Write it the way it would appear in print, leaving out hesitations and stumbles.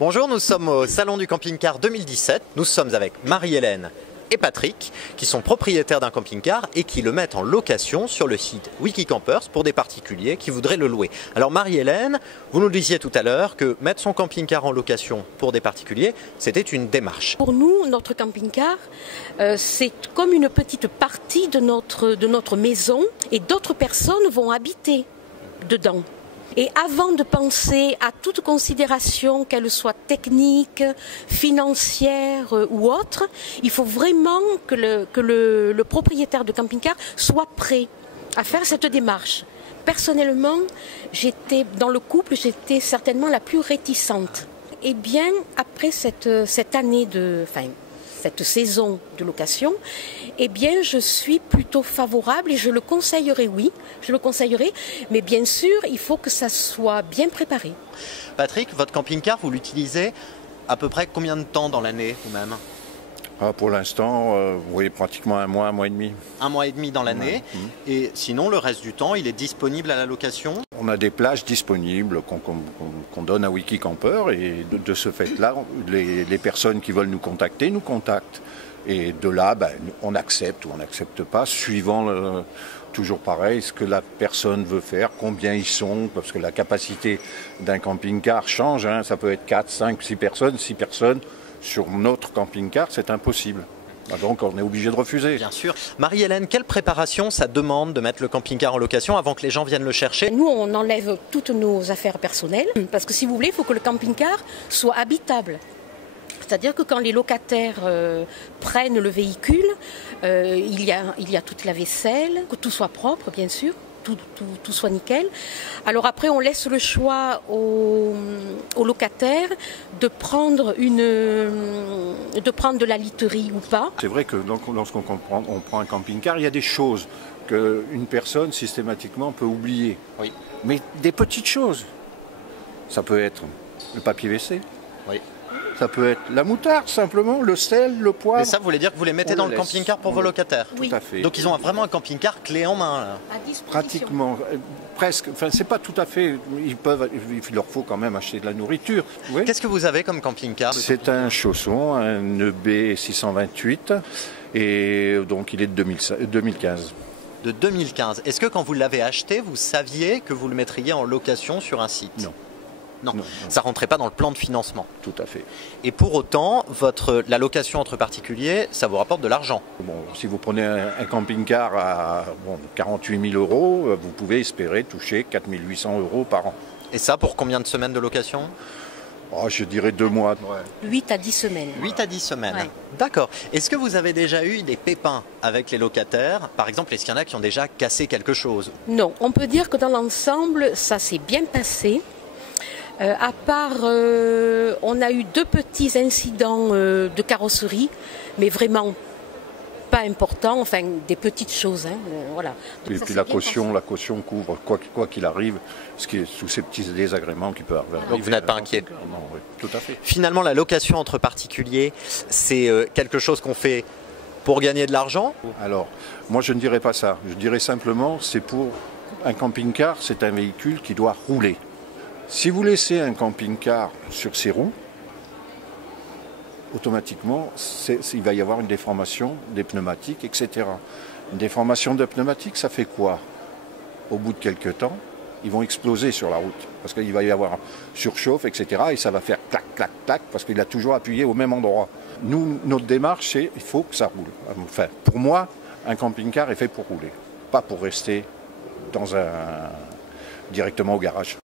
Bonjour, nous sommes au Salon du Camping-Car 2017. Nous sommes avec Marie-Hélène et Patrick, qui sont propriétaires d'un camping-car et qui le mettent en location sur le site Wikicampers pour des particuliers qui voudraient le louer. Alors Marie-Hélène, vous nous disiez tout à l'heure que mettre son camping-car en location pour des particuliers, c'était une démarche. Pour nous, notre camping-car, c'est comme une petite partie de notre maison et d'autres personnes vont habiter dedans. Et avant de penser à toute considération, qu'elle soit technique, financière ou autre, il faut vraiment que le propriétaire de camping-car soit prêt à faire cette démarche. Personnellement, dans le couple, j'étais certainement la plus réticente. Et bien, après cette saison de location, eh bien, je suis plutôt favorable et je le conseillerais, oui, je le conseillerais, mais bien sûr, il faut que ça soit bien préparé. Patrick, votre camping-car, vous l'utilisez à peu près combien de temps dans l'année vous-même? Pour l'instant, oui, pratiquement un mois et demi. Un mois et demi dans l'année. Ouais. Et sinon, le reste du temps, il est disponible à la location? On a des plages disponibles qu'on donne à Wikicamper et de ce fait-là, les personnes qui veulent nous contactent. Et de là, on accepte ou on n'accepte pas, suivant toujours pareil, ce que la personne veut faire, combien ils sont, parce que la capacité d'un camping-car change, hein, ça peut être 4, 5, 6 personnes. 6 personnes sur notre camping-car, c'est impossible. Donc on est obligé de refuser. Bien sûr. Marie-Hélène, quelle préparation ça demande de mettre le camping-car en location avant que les gens viennent le chercher? Nous, on enlève toutes nos affaires personnelles, parce que si vous voulez, il faut que le camping-car soit habitable. C'est-à-dire que quand les locataires prennent le véhicule, il y a toute la vaisselle, que tout soit propre, bien sûr. Tout soit nickel. Alors après, on laisse le choix aux locataires de prendre de la literie ou pas. C'est vrai que lorsqu'on prend un camping-car, il y a des choses qu'une personne systématiquement peut oublier. Oui. Mais des petites choses. Ça peut être le papier WC. Oui. Ça peut être la moutarde, simplement, le sel, le poivre. Mais ça, vous voulez dire que vous les mettez dans le camping-car pour vos locataires? Oui. Tout à fait. Donc ils ont vraiment un camping-car clé en main, là. À disposition. Pratiquement, presque. Enfin, c'est pas tout à fait. Il leur faut quand même acheter de la nourriture. Oui. Qu'est-ce que vous avez comme camping-car? C'est un Chausson, un EB 628, et donc il est de 2015. De 2015. Est-ce que quand vous l'avez acheté, vous saviez que vous le mettriez en location sur un site? Non. Non, Non. ça rentrait pas dans le plan de financement. Tout à fait. Et pour autant, la location entre particuliers, ça vous rapporte de l'argent. Bon, si vous prenez un camping-car à 48 000 €, vous pouvez espérer toucher 4 800 € par an. Et ça, pour combien de semaines de location? Je dirais 2 mois. 8 à 10 semaines. 8 à 10 semaines. Ouais. D'accord. Est-ce que vous avez déjà eu des pépins avec les locataires? Par exemple, est-ce qu'il y en a qui ont déjà cassé quelque chose? Non, on peut dire que dans l'ensemble, ça s'est bien passé. À part, on a eu 2 petits incidents de carrosserie, mais vraiment pas importants, enfin des petites choses. Hein, voilà. Et puis la caution couvre quoi qu'il arrive, tous ces petits désagréments qui peuvent arriver. Donc vous n'êtes pas inquiet? Non, oui, tout à fait. Finalement, la location entre particuliers, c'est quelque chose qu'on fait pour gagner de l'argent? Alors, moi je ne dirais pas ça. Je dirais simplement, c'est pour un camping-car, c'est un véhicule qui doit rouler. Si vous laissez un camping-car sur ses roues, automatiquement, il va y avoir une déformation des pneumatiques, etc. Une déformation de pneumatiques, ça fait quoi? Au bout de quelques temps, ils vont exploser sur la route, parce qu'il va y avoir surchauffe, etc. Et ça va faire clac, clac, clac, parce qu'il a toujours appuyé au même endroit. Nous, notre démarche, c'est il faut que ça roule. Enfin, pour moi, un camping-car est fait pour rouler, pas pour rester directement au garage.